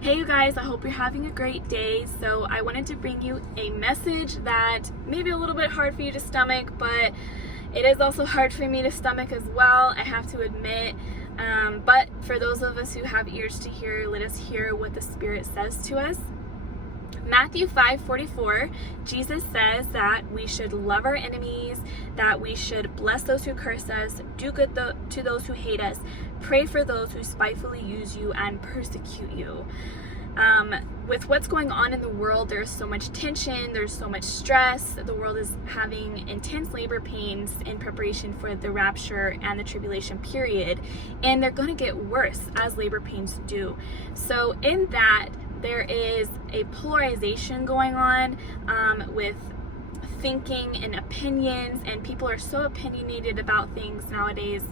Hey you guys, I hope you're having a great day. So I wanted to bring you a message that may be a little bit hard for you to stomach, but it is also hard for me to stomach as well, I have to admit. But for those of us who have ears to hear, let us hear what the Spirit says to us. Matthew 5:44, Jesus says that we should love our enemies, that we should bless those who curse us, do good to those who hate us, pray for those who spitefully use you and persecute you. With what's going on in the world, there's so much tension, there's so much stress. The world is having intense labor pains in preparation for the rapture and the tribulation period, and they're going to get worse as labor pains do. So in that, there is a polarization going on with thinking and opinions, and people are so opinionated about things nowadays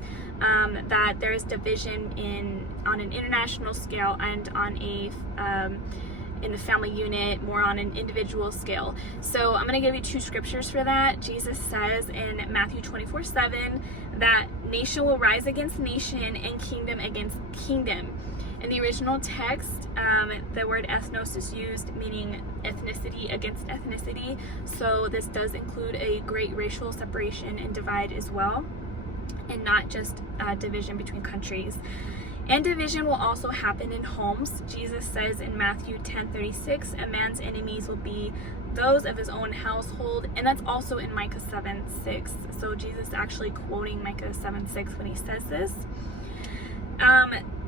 that there is division on an international scale and on in the family unit, more on an individual scale. So I'm going to give you two scriptures for that. Jesus says in Matthew 24:7 that nation will rise against nation and kingdom against kingdom. In the original text, the word ethnos is used, meaning ethnicity against ethnicity. So this does include a great racial separation and divide as well, and not just division between countries. And division will also happen in homes. Jesus says in Matthew 10:36, a man's enemies will be those of his own household, and that's also in Micah 7:6. So Jesus is actually quoting Micah 7:6 when he says this.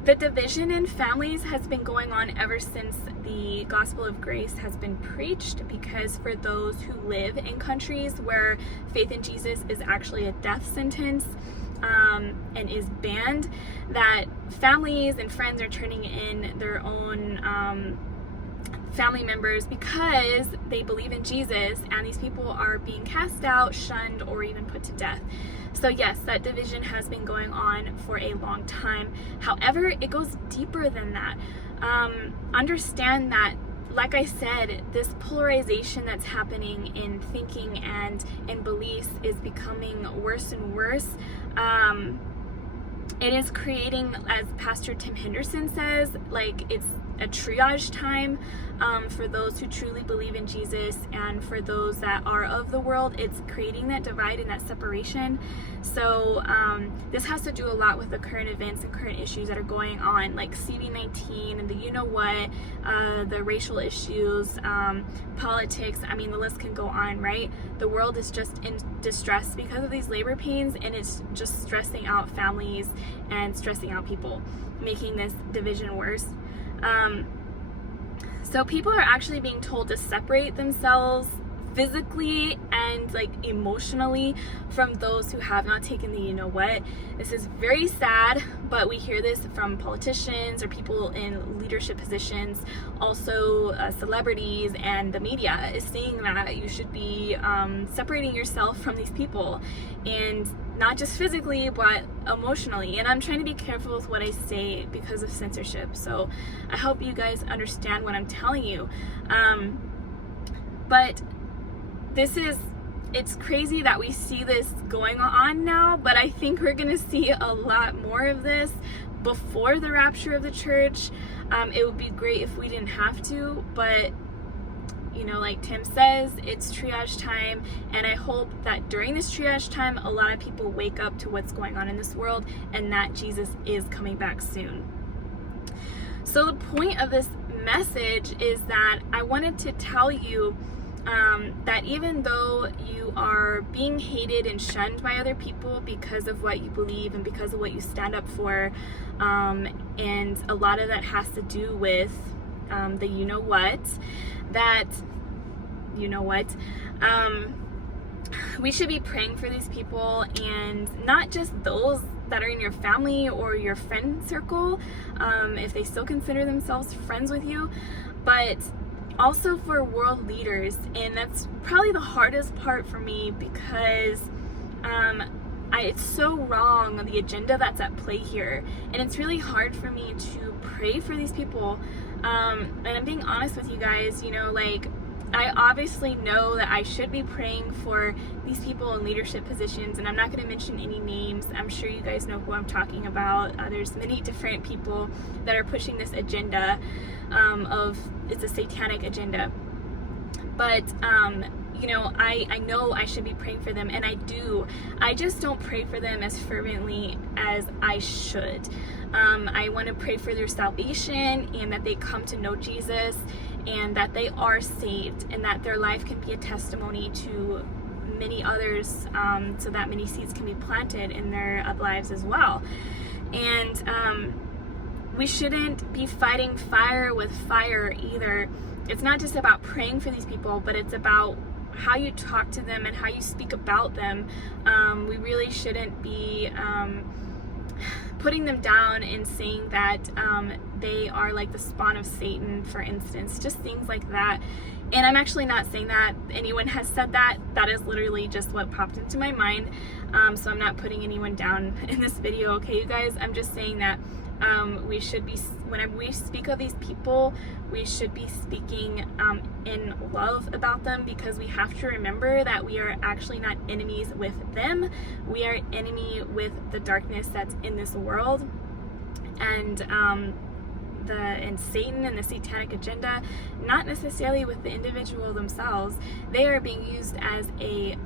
The division in families has been going on ever since the gospel of grace has been preached, because for those who live in countries where faith in Jesus is actually a death sentence and is banned, that families and friends are turning in their own family members because they believe in Jesus, and these people are being cast out, shunned, or even put to death. So yes, that division has been going on for a long time. However, it goes deeper than that. Understand that, like I said, this polarization that's happening in thinking and in beliefs is becoming worse and worse. It is creating, as Pastor Tim Henderson says, like it's a triage time for those who truly believe in Jesus, and for those that are of the world, it's creating that divide and that separation. So this has to do a lot with the current events and current issues that are going on, like CV-19 and the racial issues, politics. I mean, the list can go on, right? The world is just in distress because of these labor pains, and it's just stressing out families and stressing out people, making this division worse. So people are actually being told to separate themselves physically and like emotionally from those who have not taken the you-know-what. This is very sad, but we hear this from politicians or people in leadership positions, also celebrities, and the media is saying that you should be separating yourself from these people, and not just physically but emotionally. And I'm trying to be careful with what I say because of censorship, so I hope you guys understand what I'm telling you. But it's crazy that we see this going on now, but I think we're gonna see a lot more of this before the rapture of the church. It would be great if we didn't have to, but like Tim says, it's triage time, and I hope that during this triage time, a lot of people wake up to what's going on in this world, and that Jesus is coming back soon. So the point of this message is that I wanted to tell you that even though you are being hated and shunned by other people because of what you believe and because of what you stand up for, and a lot of that has to do with the we should be praying for these people, and not just those that are in your family or your friend circle, if they still consider themselves friends with you, but also for world leaders. And that's probably the hardest part for me, because it's so wrong, the agenda that's at play here, and it's really hard for me to pray for these people. And I'm being honest with you guys, I obviously know that I should be praying for these people in leadership positions, and I'm not going to mention any names. I'm sure you guys know who I'm talking about. There's many different people that are pushing this agenda of it's a satanic agenda. But you know, I know I should be praying for them, and I do. I just don't pray for them as fervently as I should. I want to pray for their salvation, and that they come to know Jesus, and that they are saved, and that their life can be a testimony to many others, so that many seeds can be planted in their lives as well. And we shouldn't be fighting fire with fire either. It's not just about praying for these people, but it's about how you talk to them and how you speak about them. We really shouldn't be putting them down and saying that they are like the spawn of Satan, for instance, just things like that. And I'm actually not saying that anyone has said that. That is literally just what popped into my mind. So I'm not putting anyone down in this video, okay, you guys? I'm just saying that we should be, whenever we speak of these people, we should be speaking in love about them, because we have to remember that we are actually not enemies with them. We are enemy with the darkness that's in this world, and Satan and the satanic agenda, not necessarily with the individual themselves. They are being used as a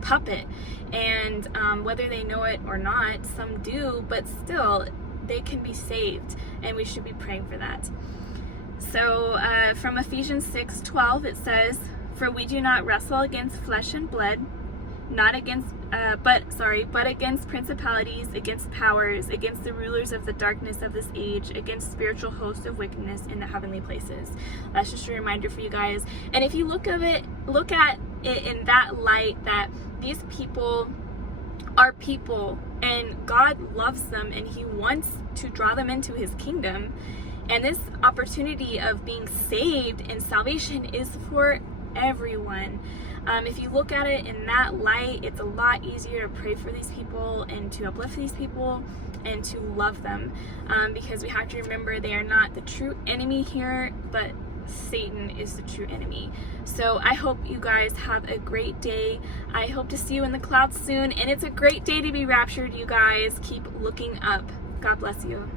puppet, and whether they know it or not, some do, but still they can be saved, and we should be praying for that. So from Ephesians 6:12 it says, "For we do not wrestle against flesh and blood, not against but against principalities, against powers, against the rulers of the darkness of this age, against spiritual hosts of wickedness in the heavenly places." That's just a reminder for you guys. And if you look at it in that light, that these people are people, and God loves them, and He wants to draw them into His kingdom. And this opportunity of being saved and salvation is for everyone. If you look at it in that light, it's a lot easier to pray for these people and to uplift these people and to love them, because we have to remember they are not the true enemy here, but Satan is the true enemy. So I hope you guys have a great day. I hope to see you in the clouds soon, and it's a great day to be raptured, you guys. Keep looking up. God bless you.